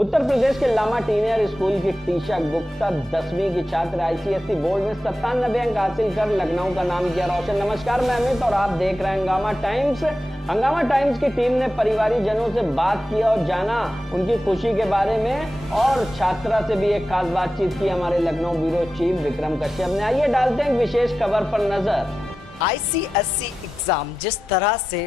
उत्तर प्रदेश के लामाटीनियर स्कूल की टीशा गुप्ता 10वीं की छात्र आईसीएसई बोर्ड में 97 अंक हासिल कर लखनऊ का नाम किया रोशन। नमस्कार, मैं अमित और आप देख रहे हैं हंगामा टाइम्स। हंगामा टाइम्स की टीम ने परिवारीजनों से बात की और जाना उनकी खुशी के बारे में, और छात्रा से भी एक खास बातचीत की हमारे लखनऊ ब्यूरो चीफ विक्रम कश्यप ने। आइए डालते हैं विशेष खबर पर नजर। आईसीएसई एग्जाम जिस तरह से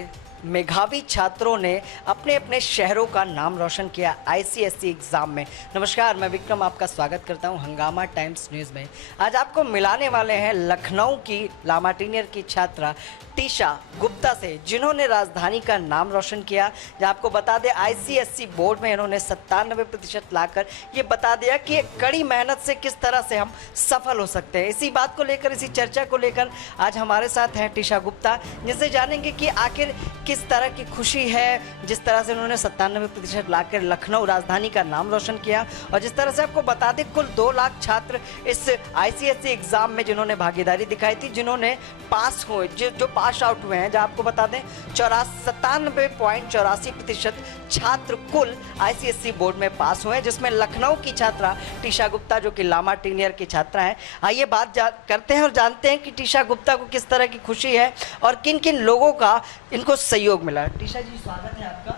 मेधावी छात्रों ने अपने अपने शहरों का नाम रोशन किया आईसीएसई एग्जाम में। नमस्कार, मैं विक्रम आपका स्वागत करता हूं हंगामा टाइम्स न्यूज़ में। आज आपको मिलाने वाले हैं लखनऊ की लामाटीनियर की छात्रा टीशा गुप्ता से, जिन्होंने राजधानी का नाम रोशन किया। जहाँ आपको बता दें आईसीएसई बोर्ड में इन्होंने 97% लाकर ये बता दिया कि एक कड़ी मेहनत से किस तरह से हम सफल हो सकते हैं। इसी बात को लेकर, इसी चर्चा को लेकर आज हमारे साथ हैं टीशा गुप्ता, जिनसे जानेंगे कि आखिर किस तरह की खुशी है जिस तरह से उन्होंने 97% लाकर लखनऊ राजधानी का नाम रोशन किया। और जिस तरह से आपको बता दें कुल 2 लाख छात्र इस आईसीएसई एग्जाम में जिन्होंने भागीदारी दिखाई थी, जिन्होंने पास हुए, जो पास आउट हुए हैं, जहाँ आपको बता दें 97.84% छात्र कुल आईसीएसई बोर्ड में पास हुए हैं, जिसमें लखनऊ की छात्रा टीशा गुप्ता जो कि लामाटीनियर की छात्रा हैं। आइए बात करते हैं और जानते हैं कि टीशा गुप्ता को किस तरह की खुशी है और किन किन लोगों का इनको सहयोग मिला। टीशा जी, स्वागत है आपका।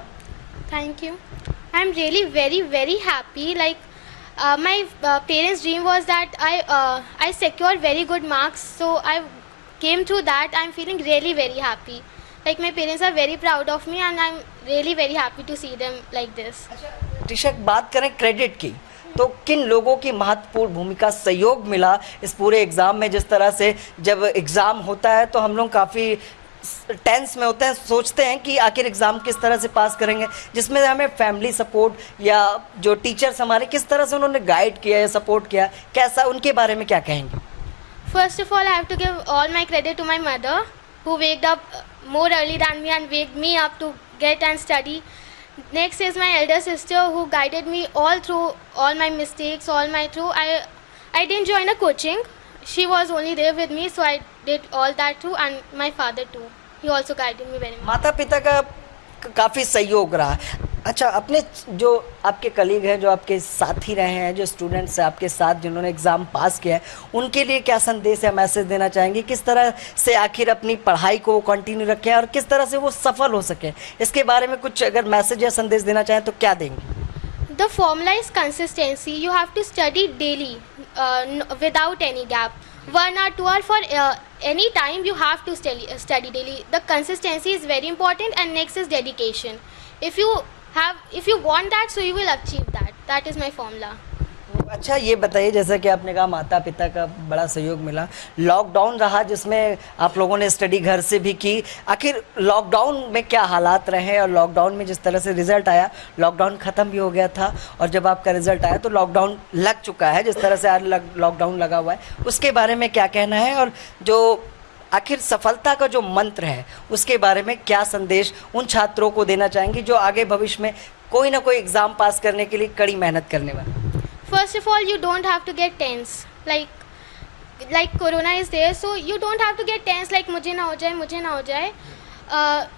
Thank you. I'm really very happy. Like my parents' dream was that I secured very good marks. So I came through that. I'm feeling really very happy. Like my parents are very proud of me, and I'm really very happy to see them like this. Trisha, बात करें credit की, तो किन लोगों की महत्वपूर्ण भूमिका, सहयोग मिला इस पूरे एग्ज़ाम में? जिस तरह से जब एग्ज़ाम होता है तो हम लोग काफ़ी टेंस में होते हैं, सोचते हैं कि आखिर एग्ज़ाम किस तरह से पास करेंगे, जिसमें हमें फैमिली सपोर्ट या जो टीचर्स हमारे किस तरह से उन्होंने गाइड किया या सपोर्ट किया, कैसा, उनके बारे में क्या कहेंगे? First of all, I have to give all my credit to my mother, who waked up more early than me and waked me up to get and study. Next is my elder sister, who guided me all through all my mistakes, all my through. I didn't join a coaching. She was only there with me, so I did all that too, and my father too. He also guided me very much. माता पिता का काफ़ी सहयोग रहा। अच्छा, अपने जो आपके कलीग हैं, जो आपके साथी रहे हैं, जो स्टूडेंट्स हैं आपके साथ जिन्होंने एग्ज़ाम पास किया है, उनके लिए क्या संदेश या मैसेज देना चाहेंगे? किस तरह से आखिर अपनी पढ़ाई को कंटिन्यू रखें और किस तरह से वो सफल हो सकें, इसके बारे में कुछ अगर मैसेज या संदेश देना चाहें तो क्या देंगे? The formula is consistency. You have to study daily, without any gap. 1 or 2 hours for any time you have to study daily. The consistency is very important, and next is dedication. If you want that, so you will achieve that. That is my formula. अच्छा, ये बताइए, जैसा कि आपने कहा माता पिता का बड़ा सहयोग मिला, लॉकडाउन रहा जिसमें आप लोगों ने स्टडी घर से भी की। आखिर लॉकडाउन में क्या हालात रहे और लॉकडाउन में जिस तरह से रिजल्ट आया, लॉकडाउन ख़त्म भी हो गया था और जब आपका रिजल्ट आया तो लॉकडाउन लग चुका है, जिस तरह से आज लॉकडाउन लगा हुआ है, उसके बारे में क्या कहना है? और जो आखिर सफलता का जो मंत्र है उसके बारे में क्या संदेश उन छात्रों को देना चाहेंगे जो आगे भविष्य में कोई ना कोई एग्ज़ाम पास करने के लिए कड़ी मेहनत करने वाले? First of all, you don't have to get tense. Like corona is there, so you don't have to get tense. Like मुझे ना हो जाए.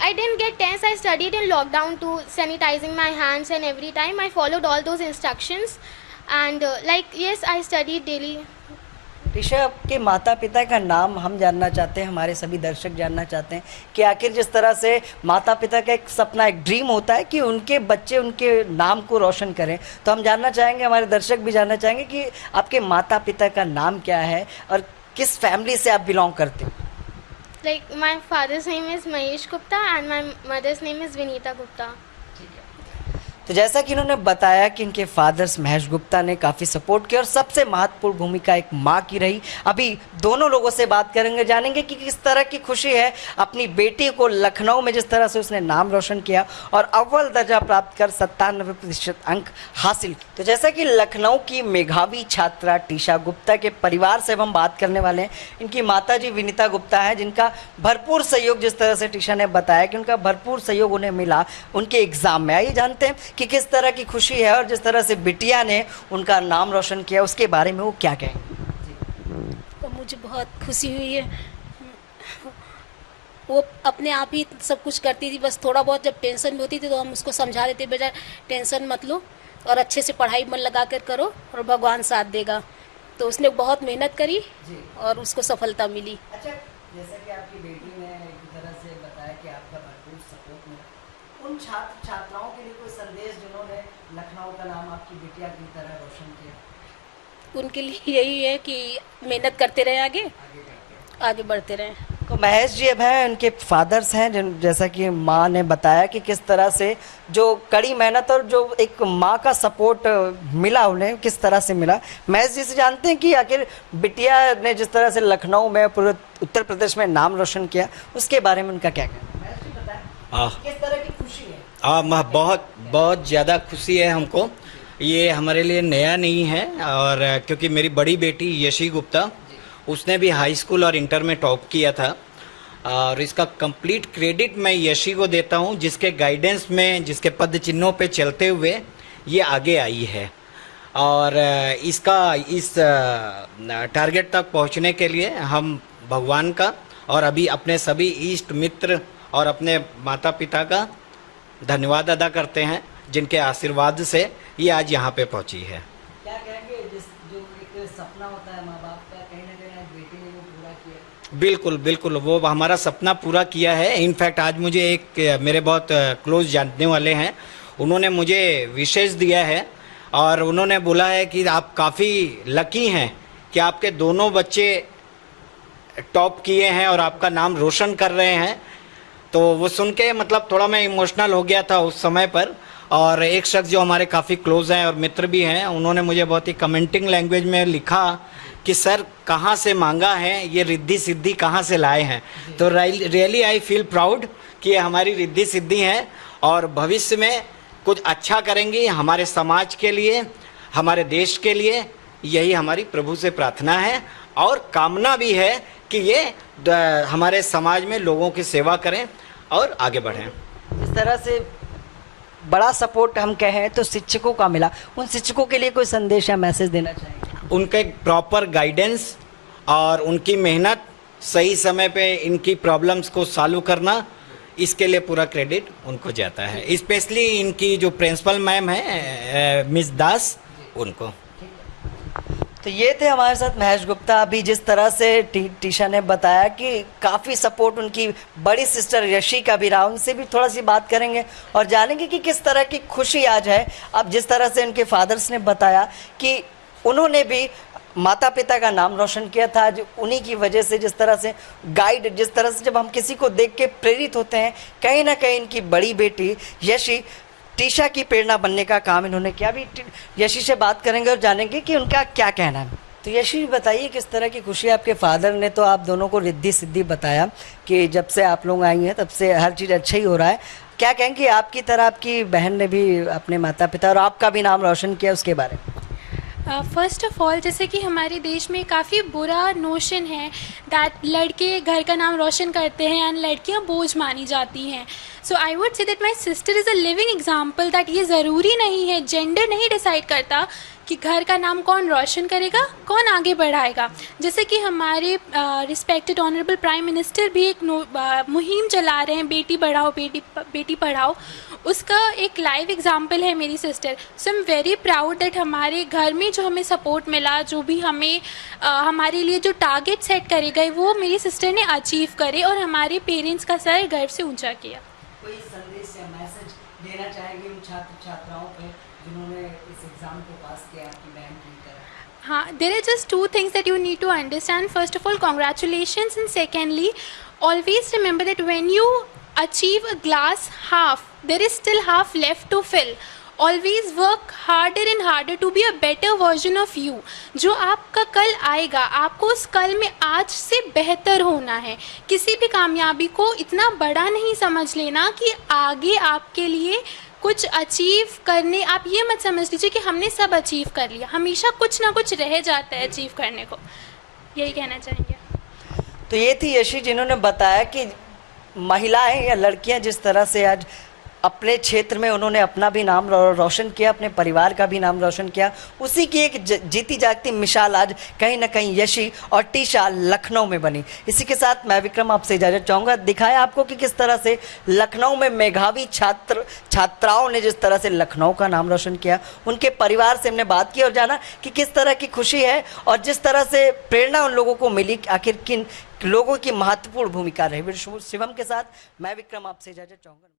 I didn't get tense. I studied in lockdown too, sanitizing my hands, and every time I followed all those instructions. And yes, I studied daily. Trisha, आपके माता पिता का नाम हम जानना चाहते हैं, हमारे सभी दर्शक जानना चाहते हैं कि आखिर जिस तरह से माता पिता का एक सपना, एक ड्रीम होता है कि उनके बच्चे उनके नाम को रोशन करें, तो हम जानना चाहेंगे, हमारे दर्शक भी जानना चाहेंगे कि आपके माता पिता का नाम क्या है और किस फैमिली से आप बिलोंग करते हैं? Like my father's name is Mahesh Gupta and my mother's name is Vinita Gupta. तो जैसा कि इन्होंने बताया कि इनके फादर्स महेश गुप्ता ने काफ़ी सपोर्ट किया और सबसे महत्वपूर्ण भूमिका एक माँ की रही। अभी दोनों लोगों से बात करेंगे, जानेंगे कि किस तरह की खुशी है अपनी बेटी को लखनऊ में जिस तरह से उसने नाम रोशन किया और अव्वल दर्जा प्राप्त कर 97% अंक हासिल किए। तो जैसा कि लखनऊ की मेधावी छात्रा टीशा गुप्ता के परिवार से हम बात करने वाले हैं। इनकी माता जी विनीता गुप्ता है, जिनका भरपूर सहयोग, जिस तरह से टीशा ने बताया कि उनका भरपूर सहयोग उन्हें मिला उनके एग्ज़ाम में। आइए जानते हैं कि किस तरह की खुशी है और जिस तरह से बिटिया ने उनका नाम रोशन किया उसके बारे में वो क्या कहेंगे। तो मुझे बहुत खुशी हुई है। वो अपने आप ही सब कुछ करती थी, बस थोड़ा बहुत जब टेंशन में होती थी तो हम उसको समझा देते, बेटा टेंशन मत लो, और अच्छे से पढ़ाई मन लगा कर करो और भगवान साथ देगा। तो उसने बहुत मेहनत करी और उसको सफलता मिली। अच्छा, जैसा कि आपकी बेटी ने एक तरह से बताया कि आपका भरपूर सपोर्ट मिला, उन छात्र छात्राओं के लिए कोई संदेश जिन्होंने लखनऊ का नाम आपकी बिटिया की तरह रोशन किया? उनके लिए यही है कि मेहनत करते रहे, आगे बढ़ते रहें। तो महेश जी अब हैं, उनके फादर्स हैं, जैसा कि माँ ने बताया कि किस तरह से जो कड़ी मेहनत और जो एक माँ का सपोर्ट मिला उन्हें, किस तरह से मिला। महेश जी से जानते हैं कि आखिर बिटिया ने जिस तरह से लखनऊ में पूरे उत्तर प्रदेश में नाम रोशन किया, उसके बारे में उनका क्या कहना है? महेश जी बताएं, किस तरह की खुशी है? बहुत ज़्यादा खुशी है हमको। ये हमारे लिए नया नहीं है, और क्योंकि मेरी बड़ी बेटी यशी गुप्ता, उसने भी हाई स्कूल और इंटर में टॉप किया था, और इसका कंप्लीट क्रेडिट मैं यशी को देता हूँ, जिसके गाइडेंस में, जिसके पद चिन्हों पे चलते हुए ये आगे आई है। और इसका इस टारगेट तक पहुँचने के लिए हम भगवान का और अभी अपने सभी इष्ट मित्र और अपने माता पिता का धन्यवाद अदा करते हैं, जिनके आशीर्वाद से ये आज यहाँ पे पहुँची है। क्या कहेंगे, जो एक सपना होता है माँ बाप का, कहीं ना कहीं बेटी ने वो पूरा किया? बिल्कुल बिल्कुल, वो हमारा सपना पूरा किया है। इनफैक्ट आज मुझे एक मेरे बहुत क्लोज जानने वाले हैं, उन्होंने मुझे विशेष दिया है और उन्होंने बोला है कि आप काफ़ी लकी हैं कि आपके दोनों बच्चे टॉप किए हैं और आपका नाम रोशन कर रहे हैं। तो वो सुन के मतलब थोड़ा मैं इमोशनल हो गया था उस समय पर। और एक शख्स जो हमारे काफ़ी क्लोज हैं और मित्र भी हैं, उन्होंने मुझे बहुत ही कमेंटिंग लैंग्वेज में लिखा कि सर कहाँ से मांगा है, ये रिद्धि सिद्धि कहाँ से लाए हैं। तो रियली आई फील प्राउड कि ये हमारी रिद्धि सिद्धि है और भविष्य में कुछ अच्छा करेंगी हमारे समाज के लिए, हमारे देश के लिए। यही हमारी प्रभु से प्रार्थना है और कामना भी है कि ये हमारे समाज में लोगों की सेवा करें और आगे बढ़ें। जिस तरह से बड़ा सपोर्ट हम कहें तो शिक्षकों का मिला, उन शिक्षकों के लिए कोई संदेश या मैसेज देना चाहेंगे? उनका एक प्रॉपर गाइडेंस और उनकी मेहनत, सही समय पे इनकी प्रॉब्लम्स को सॉल्व करना, इसके लिए पूरा क्रेडिट उनको जाता है। स्पेशली इनकी जो प्रिंसिपल मैम है मिस दास, उनको। तो ये थे हमारे साथ महेश गुप्ता। अभी जिस तरह से टीशा ने बताया कि काफ़ी सपोर्ट उनकी बड़ी सिस्टर यशी का भी रहा, उनसे भी थोड़ा सी बात करेंगे और जानेंगे कि किस तरह की खुशी आज है। अब जिस तरह से उनके फादर्स ने बताया कि उन्होंने भी माता पिता का नाम रोशन किया था, आज उन्हीं की वजह से जिस तरह से गाइड, जिस तरह से जब हम किसी को देख के प्रेरित होते हैं, कहीं ना कहीं इनकी बड़ी बेटी यशी टीशा की प्रेरणा बनने का काम इन्होंने किया। भी यशी से बात करेंगे और जानेंगे कि उनका क्या कहना है। तो यशी बताइए, किस तरह की खुशी आपके फादर ने तो आप दोनों को रिद्धि सिद्धि बताया कि जब से आप लोग आई हैं तब से हर चीज़ अच्छा ही हो रहा है। क्या कहेंगे आपकी तरह आपकी बहन ने भी अपने माता पिता और आपका भी नाम रोशन किया, उसके बारे में? फर्स्ट ऑफ ऑल, जैसे कि हमारे देश में काफ़ी बुरा नोशन है दैट लड़के घर का नाम रोशन करते हैं एंड लड़कियां बोझ मानी जाती हैं। So I would say that my sister is a living example that ये ज़रूरी नहीं है, जेंडर नहीं डिसाइड करता कि घर का नाम कौन रोशन करेगा, कौन आगे बढ़ाएगा। जैसे कि हमारे रिस्पेक्टेड ऑनरेबल प्राइम मिनिस्टर भी एक मुहिम चला रहे हैं, बेटी बढ़ाओ बेटी पढ़ाओ, उसका एक लाइव एग्जाम्पल है मेरी sister. So I am very proud that हमारे घर में जो हमें सपोर्ट मिला, जो भी हमें हमारे लिए जो टारगेट सेट करे गए, वो मेरी सिस्टर ने अचीव करे और हमारे पेरेंट्स का सर गर्व से ऊंचा किया। कोई संदेश या मैसेज देना चाहेंगे उन छात्र छात्राओं पे जिन्होंने इस एग्जाम को पास किया आपकी बहन की तरह? हाँ, there are just two things that you need to understand. First of all, congratulations, and secondly, always remember that when you achieve a glass half, there is still half left to fill. Always work harder and harder to be a better version of you. जो आपका कल आएगा, आपको उस कल में आज से बेहतर होना है। किसी भी कामयाबी को इतना बड़ा नहीं समझ लेना कि आगे आपके लिए कुछ अचीव करने, आप ये मत समझ लीजिए कि हमने सब अचीव कर लिया। हमेशा कुछ ना कुछ रह जाता है अचीव करने को, यही कहना चाहेंगे। तो ये थी यशी जिन्होंने बताया कि महिलाएं या लड़कियां जिस तरह से आज अपने क्षेत्र में उन्होंने अपना भी नाम रोशन किया, अपने परिवार का भी नाम रोशन किया। उसी की एक जीती जागती मिसाल आज कहीं ना कहीं यशी और टीशा लखनऊ में बनी। इसी के साथ मैं विक्रम आपसे इजाजत चाहूँगा। दिखाया आपको कि किस तरह से लखनऊ में मेधावी छात्राओं ने जिस तरह से लखनऊ का नाम रोशन किया, उनके परिवार से हमने बात की और जाना कि किस तरह की खुशी है और जिस तरह से प्रेरणा उन लोगों को मिली, आखिर किन लोगों की महत्वपूर्ण भूमिका रही। शिवम के साथ मैं विक्रम आपसे इजाजत चाहूँगा।